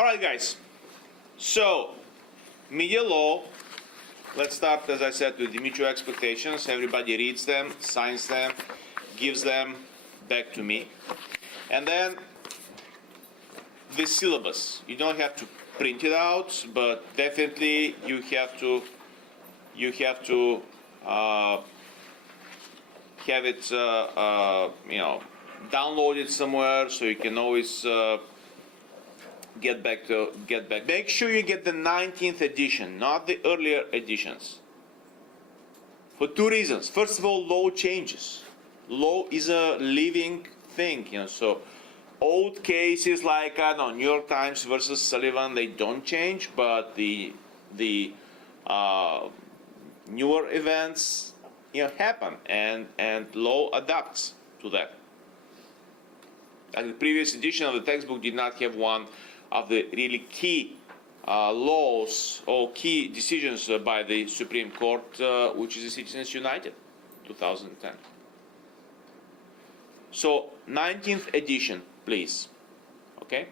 All right, guys. So, media law. Let's start, as I said, with the mutual expectations. Everybody reads them, signs them, gives them back to me. And then the syllabus. You don't have to print it out, but definitely you have to have it downloaded somewhere so you can always get back. Make sure you get the 19th edition, not the earlier editions. For two reasons. First of all, law changes. Law is a living thing, so old cases like, I don't know, New York Times versus Sullivan, they don't change, but the newer events happen, and law adapts to that. And the previous edition of the textbook did not have one of the really key laws or key decisions by the Supreme Court, which is the Citizens United, 2010. So 19th edition, please. Okay.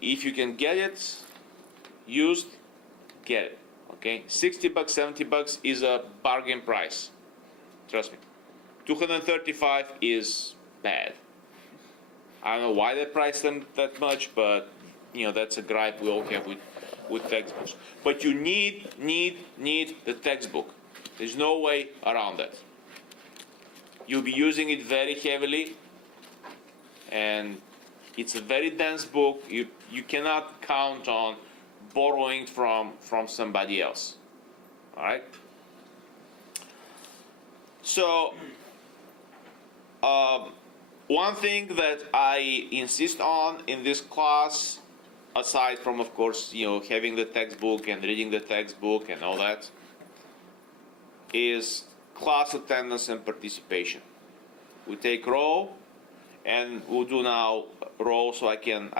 If you can get it used, get it. Okay. $60, $70 is a bargain price. Trust me. $235 is bad. I don't know why they price them that much, but that's a gripe we all have with textbooks. But you need the textbook. There's no way around that. You'll be using it very heavily, and it's a very dense book. You cannot count on borrowing from somebody else. All right. So one thing that I insist on in this class, aside from, of course, having the textbook and reading the textbook and all that, is class attendance and participation. We take roll, and we'll do now roll so I can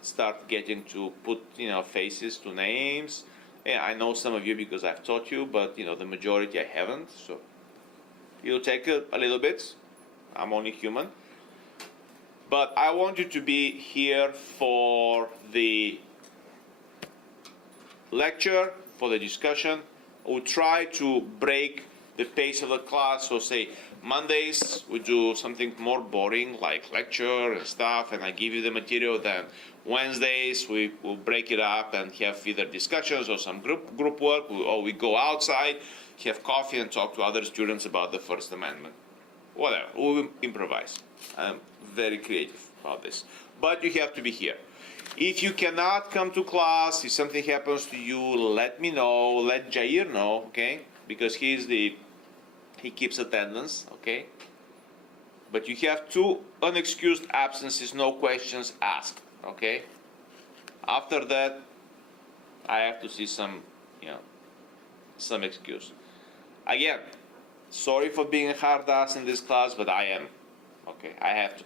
start getting to put faces to names. Yeah, I know some of you because I've taught you, but the majority I haven't. So it'll take a little bit. I'm only human. But I want you to be here for the lecture, for the discussion. We'll try to break the pace of the class. So say Mondays we do something more boring like lecture and stuff, and I give you the material. Then Wednesdays we will break it up and have either discussions or some group work, or we go outside, have coffee and talk to other students about the First Amendment. Whatever, we'll improvise. I'm very creative about this. But you have to be here. If you cannot come to class, if something happens to you, let me know, let JOUR know, okay? Because he keeps attendance, okay? But you have 2 unexcused absences, no questions asked, okay? After that, I have to see some excuse. Again, sorry for being a hard ass in this class, but I am, okay? I have to.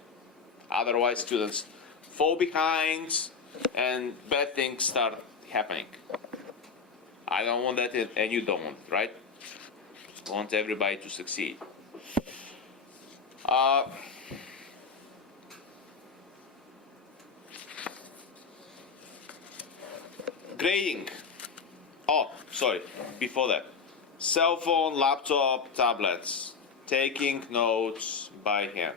Otherwise, students fall behind and bad things start happening. I don't want that, and you don't want it, right? I want everybody to succeed. Grading. Oh, sorry, before that. Cell phone, laptop, tablets. Taking notes by hand.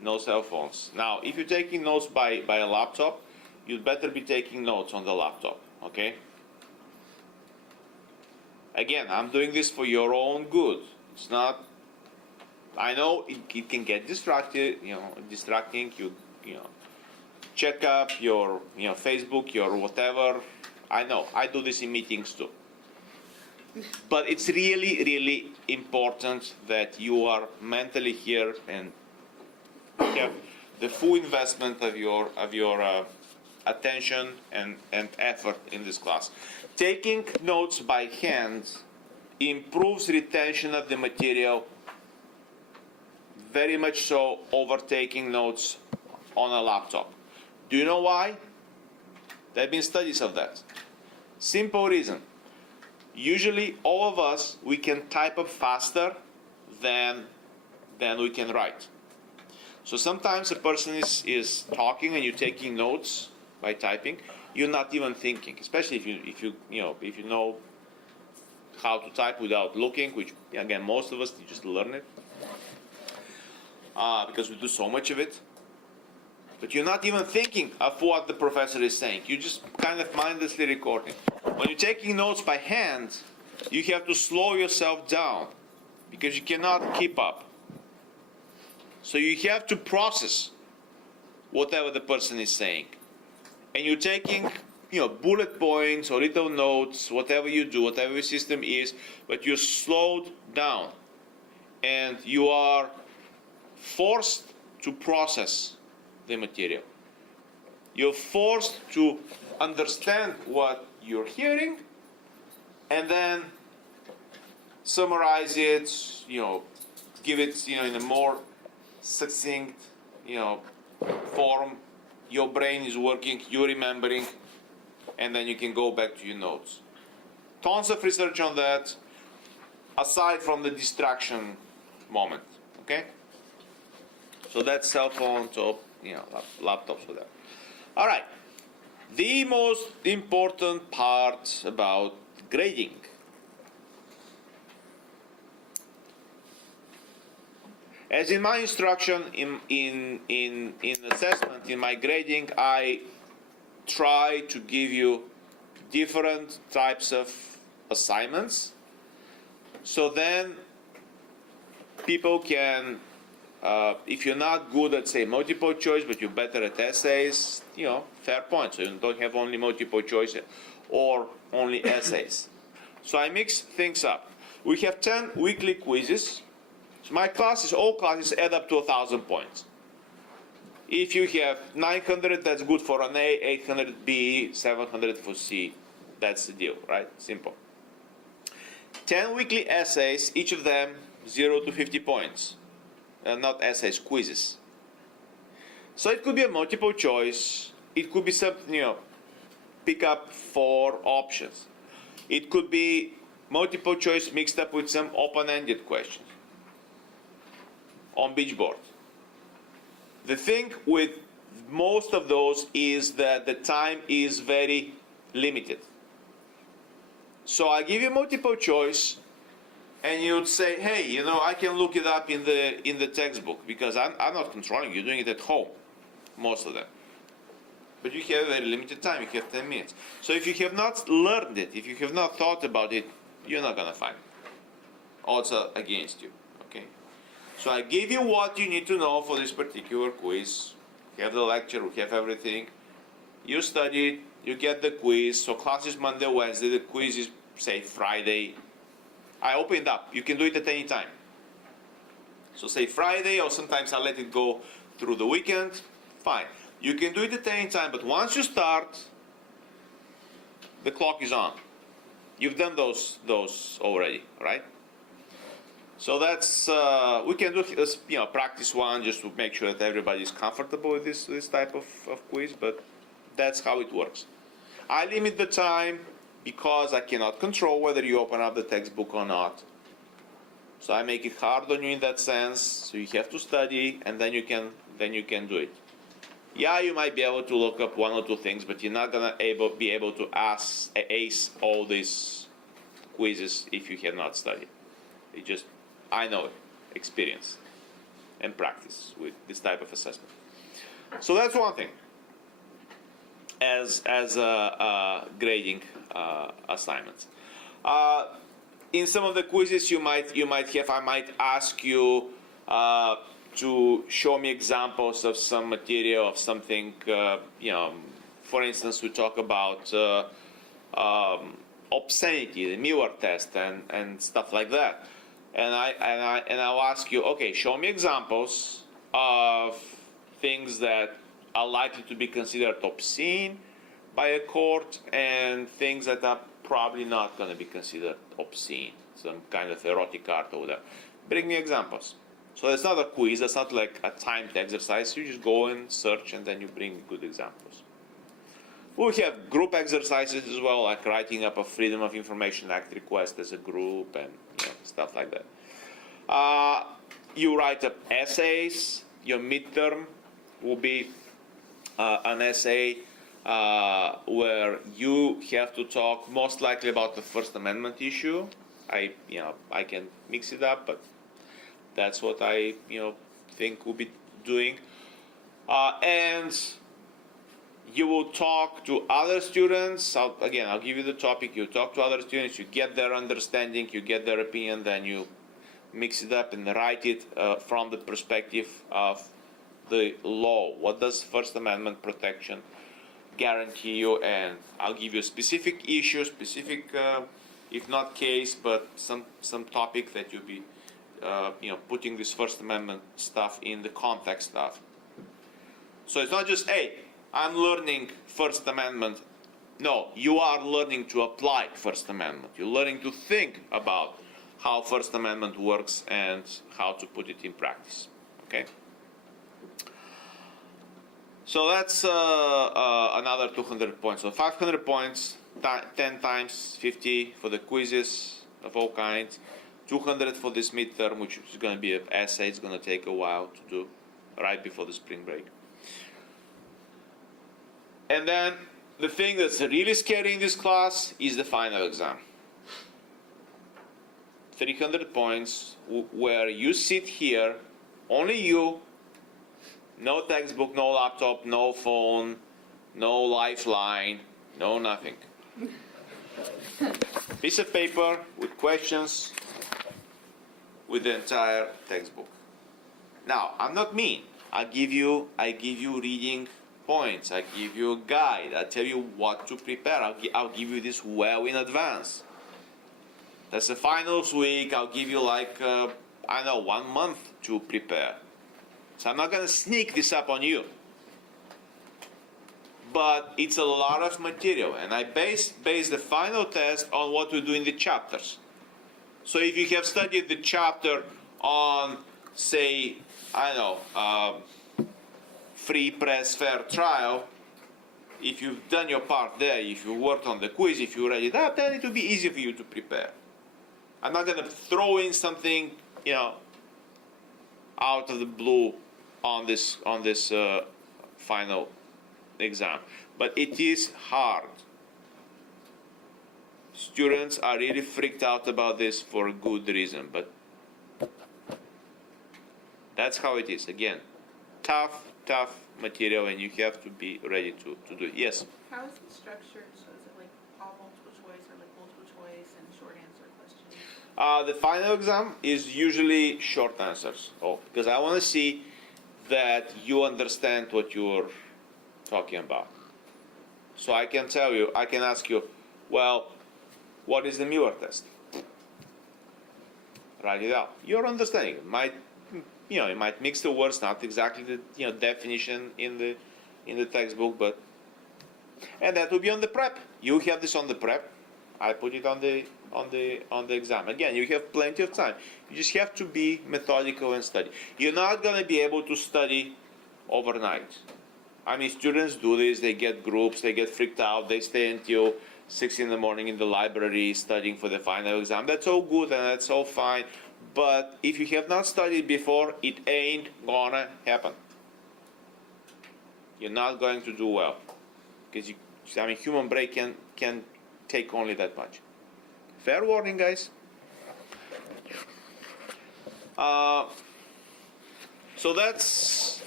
No cell phones. Now, if you're taking notes by a laptop, you'd better be taking notes on the laptop, okay? Again, I'm doing this for your own good. It's not. I know it can get distracting. You check up your Facebook, your whatever. I know. I do this in meetings too. But it's really, really important that you are mentally here and have the full investment of your attention and effort in this class. Taking notes by hand improves retention of the material very much so over taking notes on a laptop. Do you know why? There have been studies of that. Simple reason. Usually all of us, we can type up faster than we can write. So sometimes a person is talking and you're taking notes by typing. You're not even thinking, especially if you know how to type without looking, which again most of us you just learn it because we do so much of it. But you're not even thinking of what the professor is saying. You're just kind of mindlessly recording. When you're taking notes by hand, you have to slow yourself down because you cannot keep up. So you have to process whatever the person is saying. And you're taking, bullet points or little notes, whatever you do, whatever your system is, but you're slowed down. And you are forced to process the material. You're forced to understand what you're hearing and then summarize it, give it, in a more succinct, form. Your brain is working, you're remembering, and then you can go back to your notes. Tons of research on that, aside from the distraction moment, okay? So that's cell phone, so, laptops for that. All right, the most important part about grading. As in my instruction in assessment, in my grading, I try to give you different types of assignments. So then people can, if you're not good at, say, multiple choice, but you're better at essays, fair point. So you don't have only multiple choice or only essays. So I mix things up. We have 10 weekly quizzes. So my classes, all classes add up to 1,000 points. If you have 900, that's good for an A, 800 B, 700 for C. That's the deal, right? Simple. 10 weekly essays, each of them 0 to 50 points. Not essays, quizzes. So it could be a multiple choice. It could be something, pick up 4 options. It could be multiple choice mixed up with some open-ended questions on beach board. The thing with most of those is that the time is very limited. So I give you multiple choice, and you'd say, hey, I can look it up in the textbook because I'm not controlling you, you're doing it at home, most of them. But you have a very limited time, you have 10 minutes. So if you have not learned it, if you have not thought about it, you're not gonna find it. Odds are against you, okay? So I give you what you need to know for this particular quiz. We have the lecture, we have everything. You study, you get the quiz. So class is Monday, Wednesday, the quiz is, say, Friday. I open it up. You can do it at any time. So say Friday, or sometimes I let it go through the weekend. Fine. You can do it at any time, but once you start, the clock is on. You've done those already, right? So that's, we can do this, practice one just to make sure that everybody is comfortable with this type of quiz, but that's how it works. I limit the time because I cannot control whether you open up the textbook or not. So I make it hard on you in that sense, so you have to study, and then you can do it. Yeah, you might be able to look up 1 or 2 things, but you're not gonna be able to ace all these quizzes if you have not studied. I know it, experience and practice with this type of assessment. So that's one thing as grading assignments. In some of the quizzes you might have, I might ask you to show me examples of some material, of something, for instance, we talk about obscenity, the Miller test and stuff like that. And I'll ask you, okay, show me examples of things that are likely to be considered obscene by a court and things that are probably not going to be considered obscene, some kind of erotic art or whatever. Bring me examples. So it's not a quiz, that's not like a timed exercise. You just go and search and then you bring good examples. We'll have group exercises as well, like writing up a Freedom of Information Act request as a group and stuff like that. You write up essays your midterm will be an essay where you have to talk most likely about the First Amendment issue. I can mix it up, but that's what I think we'll be doing. And you will talk to other students. I'll give you the topic. You talk to other students. You get their understanding. You get their opinion. Then you mix it up and write it from the perspective of the law. What does First Amendment protection guarantee you? And I'll give you a specific issue, specific, if not case, but some topic that you'll be, putting this First Amendment stuff in the context of. So it's not just, hey, I'm learning First Amendment. No, you are learning to apply First Amendment. You're learning to think about how First Amendment works and how to put it in practice. Okay? So that's another 200 points. So 500 points, 10 times 50 for the quizzes of all kinds, 200 for this midterm, which is going to be an essay. It's going to take a while to do right before the spring break. And then the thing that's really scary in this class is the final exam. 300 points where you sit here, only you, no textbook, no laptop, no phone, no lifeline, no nothing. Piece of paper with questions with the entire textbook. Now, I'm not mean. I give you reading points. I give you a guide. I tell you what to prepare. I'll give you this well in advance. That's the finals week. I'll give you 1 month to prepare. So I'm not going to sneak this up on you. But it's a lot of material, and I base the final test on what we do in the chapters. So if you have studied the chapter on, say, free press fair trial, if you've done your part there, if you worked on the quiz, if you read it up, then it will be easy for you to prepare. I'm not going to throw in something, out of the blue on this final exam. But it is hard. Students are really freaked out about this for a good reason, but that's how it is. Again, tough material, and you have to be ready to do it. Yes? How is it structured? So is it like all multiple choice or like multiple choice and short answer questions? The final exam is usually short answers. Because I want to see that you understand what you're talking about. So I can tell you, I can ask you, well, what is the Muir test? Write it out. Your understanding might, you might mix the words, not exactly the definition in the textbook, but, and that will be on the prep. You have this on the prep. I put it on the exam. Again, you have plenty of time. You just have to be methodical and study. You're not going to be able to study overnight. I mean, students do this. They get groups. They get freaked out. They stay until 6 in the morning in the library studying for the final exam. That's all good and that's all fine. But if you have not studied before, it ain't gonna happen. You're not going to do well. Because human brain can take only that much. Fair warning, guys. So that's,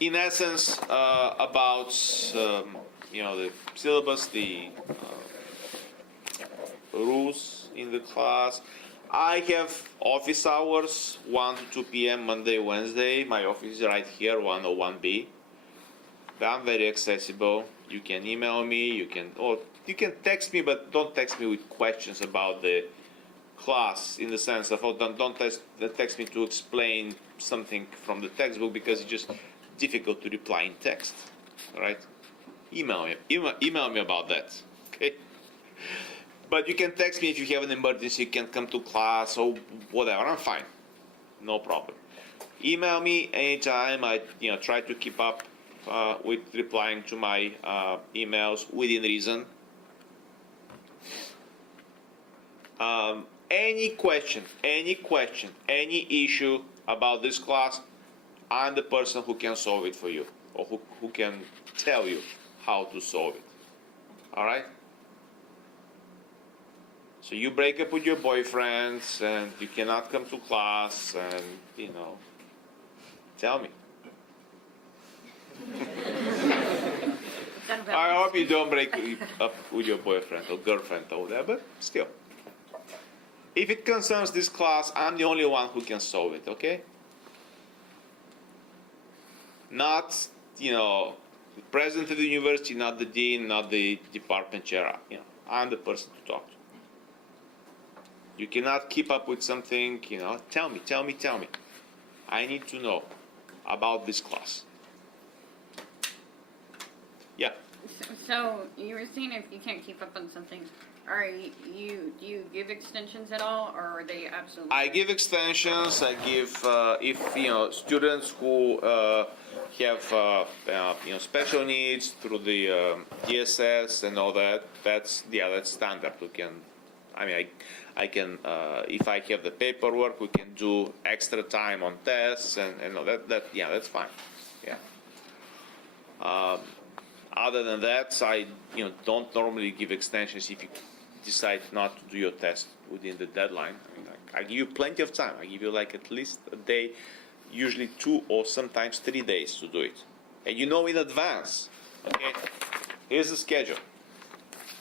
in essence, about the syllabus, the rules in the class. I have office hours 1 to 2 p.m. Monday, Wednesday. My office is right here, 101B. I'm very accessible. You can email me. You can text me, but don't text me with questions about the class in the sense of don't text me to explain something from the textbook, because it's just difficult to reply in text. All right? Email me about that. Okay? But you can text me if you have an emergency, you can't come to class or whatever. I'm fine. No problem. Email me anytime. I try to keep up with replying to my emails within reason. Any question, any issue about this class, I'm the person who can solve it for you, or who can tell you how to solve it. All right? So you break up with your boyfriends and you cannot come to class and, tell me. I hope you don't break up with your boyfriend or girlfriend or whatever, but still. If it concerns this class, I'm the only one who can solve it, okay? Not, the president of the university, not the dean, not the department chair. I'm the person to talk to. You cannot keep up with something, tell me. I need to know about this class. Yeah. So you were saying if you can't keep up on something, do you give extensions at all, or are they absolutely? I give extensions. I give if students who have special needs through the DSS and all that. That's standard. I can if I have the paperwork, we can do extra time on tests and all that. That's fine. Yeah. Other than that, I don't normally give extensions if you decide not to do your test within the deadline. I give you plenty of time. I give you at least a day, usually 2 or sometimes 3 days to do it, and in advance. Okay, here's the schedule.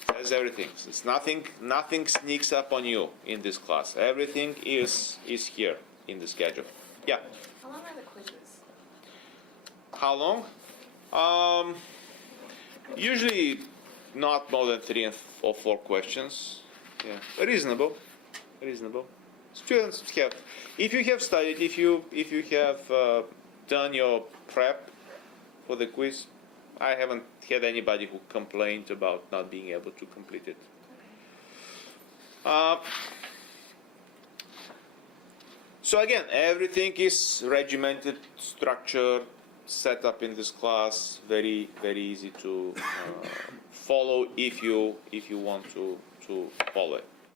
There's everything. It's nothing sneaks up on you in this class. Everything is here in the schedule. Yeah. How long are the quizzes? How long? Usually not more than 3 or 4 questions. Yeah, reasonable. Students have, if you have studied, if you have done your prep for the quiz, I haven't had anybody who complained about not being able to complete it. So again, everything is regimented, structured, set up in this class. Very, very easy to follow if you want to follow it.